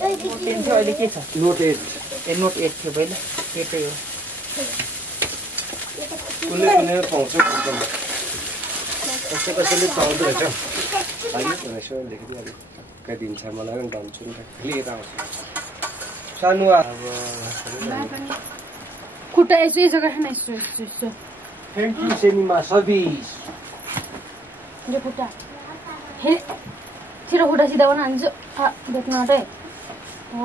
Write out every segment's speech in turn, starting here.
10 थियो अहिले के छ नोट 8 ए नोट 8 थियो पहिला एटै हो कुनै पाउँछ कसैले पाउँदो रहेछ अहिले यसो लेखिदियो अलिक कति दिन्छ मलाई पनि भन्छु नि खालि यता आउँछ सानो अब खुट्टा यसो खान यसो थ्याङ्क यू सेनिमा सर्भिस यो खुट्टा हे छिटो खुट्टा सिधा गर्न हान्छु देख्न आँटे हो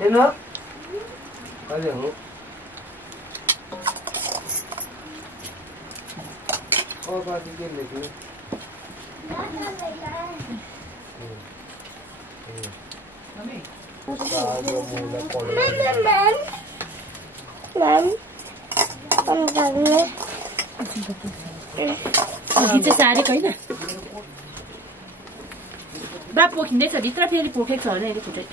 हेर्न कहिले हो बाजी के लेख्नु साह्रै होइन बा पोखिँदैछ भित्र फेरि पोखेको छ अरे अहिले खुट्टै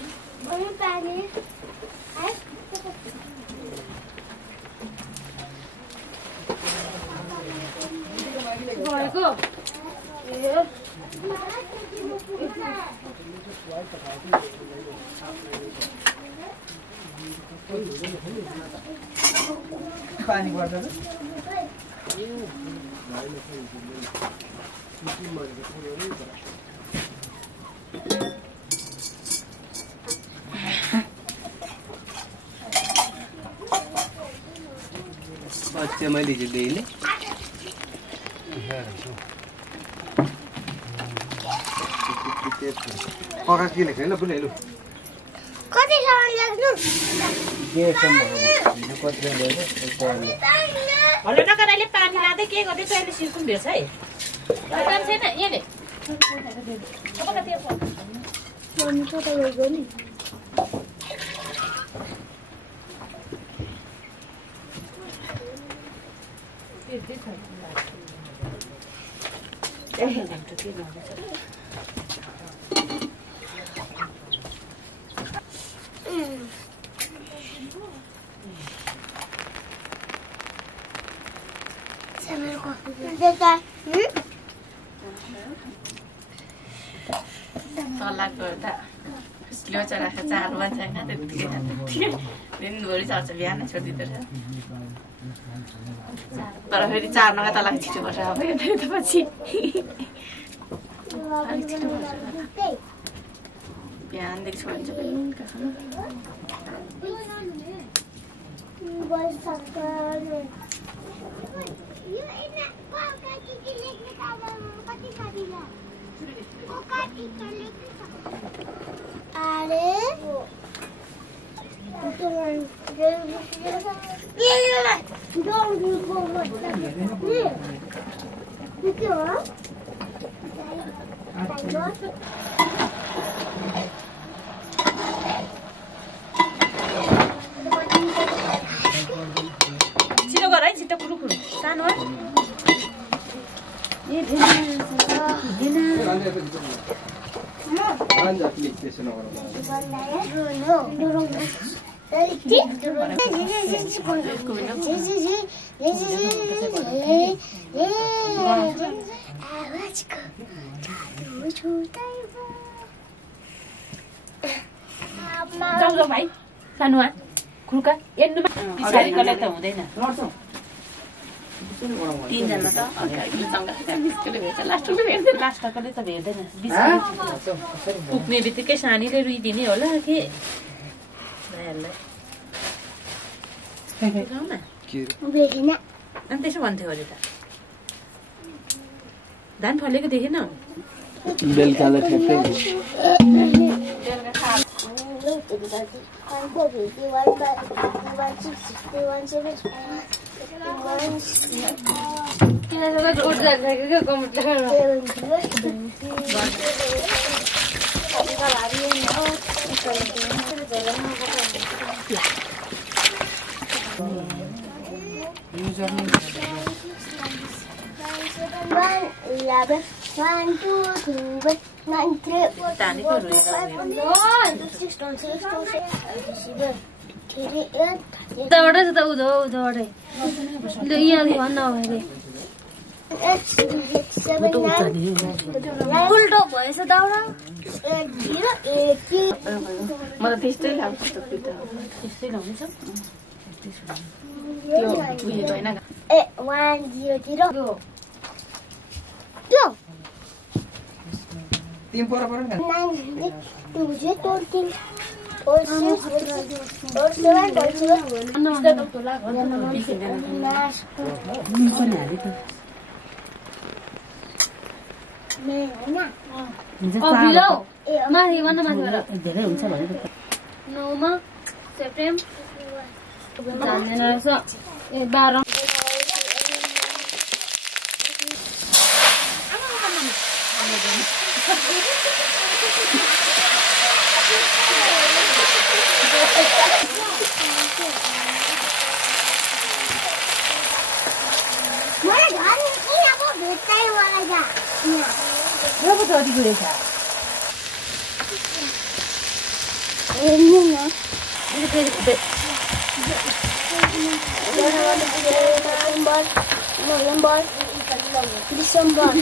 गरेको पानी पर्दैन अच्छा मैले दिएँ पका के लेख्ने ल बुले लु कति सामान लाग्नु के सम्म कति ल्याएर हल्ला नगराले पानी लाँदै के गर्दैछ अहिले सिर्कुम भेट्छ है काम छैन यहाँले मम्मी कता गएको नि तलाको एउटा स्लो चराको चार बन्छ होइन त्यतिकै दिनभरि चर्छ बिहान छोडिदिँदो रहेछ तर फेरि चार नगा तलाको छिटो पर्छ अब पछि अलिक छिटो पर्छ बिहानदेखि छोडिन्छ छिटो गर है छिटो कुरु कुरु सानो जाऊ भाइ सानो खुर्का एन्डुमा पछाडिकोलाई त हुँदैन तीनजना त लास्टकोले त भेट्दैन पुग्ने बित्तिकै सानीले रुइदिने होला कि अनि त्यसो भन्थ्यो अरे त धान फलेको देखेन बेलुकालाई ठ्याक्कै उता उधो यहाँ भन्न उल्टो भएछ दाउरा म त त्यस्तै लाग्छ त पिता त्यस्तै लाउँछ त्यो उयो भएन 1 0 0 तिमी पर पर न 9 2 0 2 4 6 माथि भन्दा माथिबाट धेरै हुन्छ भनेको 9 मा सेप्टेम्बर जान्दैन रहेछ 12 November, December.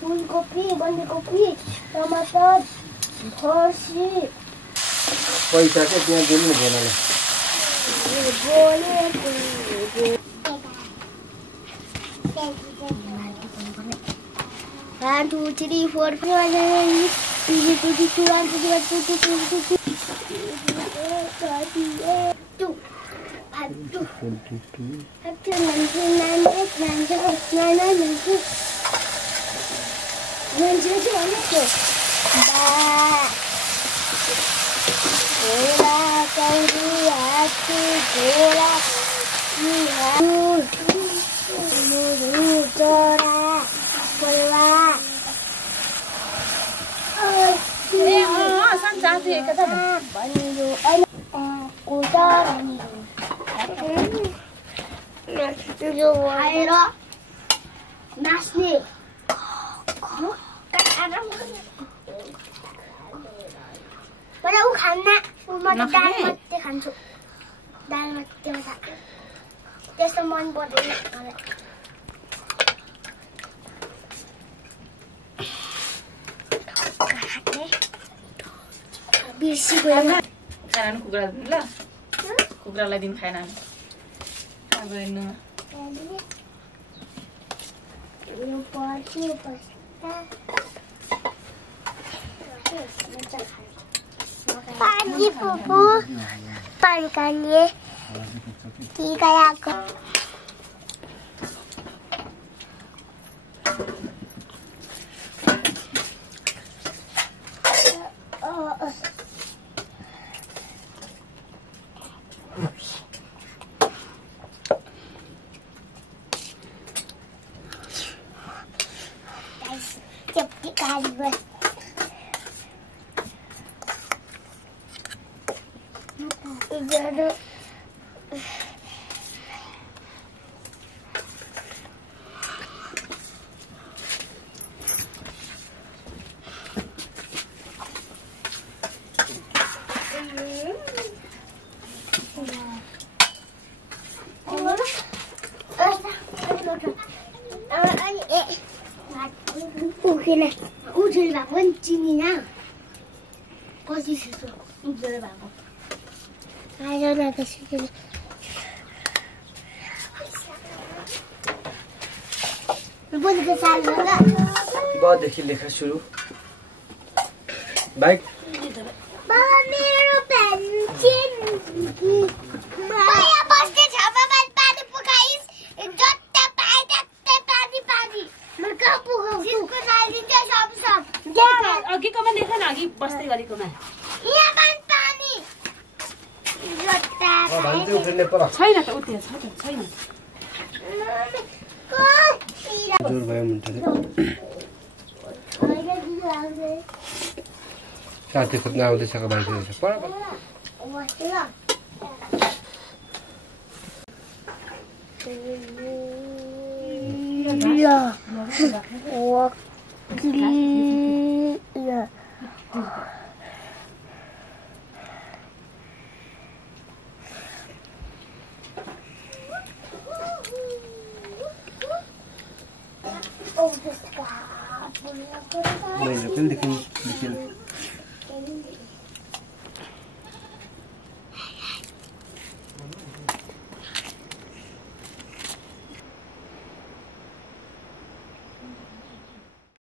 फूलकोपी, बन्दाकोपी, टमाटर, फर्सी पैसा चाहिँ त्यहाँ दिनु भएन 1 2 3 4 5 नाच्ने मलाई उ खान्न म दाल मात्रै खान्छु दाल मात्रै मात्र त्यस्तो मन पर्दैन मलाई बिर्सी गयो खाना कुखुरा ल कुखुरालाई दिन खाएन अब हेर्नु यो पर्छ पानी पुपु पानी कालिए ठीक है आपको चपटी काट बस इधर उठेर भएको नि चिनिन कति छिटो उठेर भएको I don't know this is. बोल के साल होगा बहुत देखि लेखा सुरु बाइक बाबा मेरो पेन्सिल माया बस्दै छ बाबा पानी पकाइस जत्ता पाए त्यस्तै पानी पानी म कहाँ पुग्छु जिसको नालिन्छ सब अघिकोमा लेख न अघि बस्दै गरेकोमा यहाँ पानी जत्ता भन्दै उफ्रिने पर छैन त उतिर छ त छैन जोर भयो मुन्टले साथी खोज्न आउँदैछ का भाइसकेछ पर मैले पनि देखिन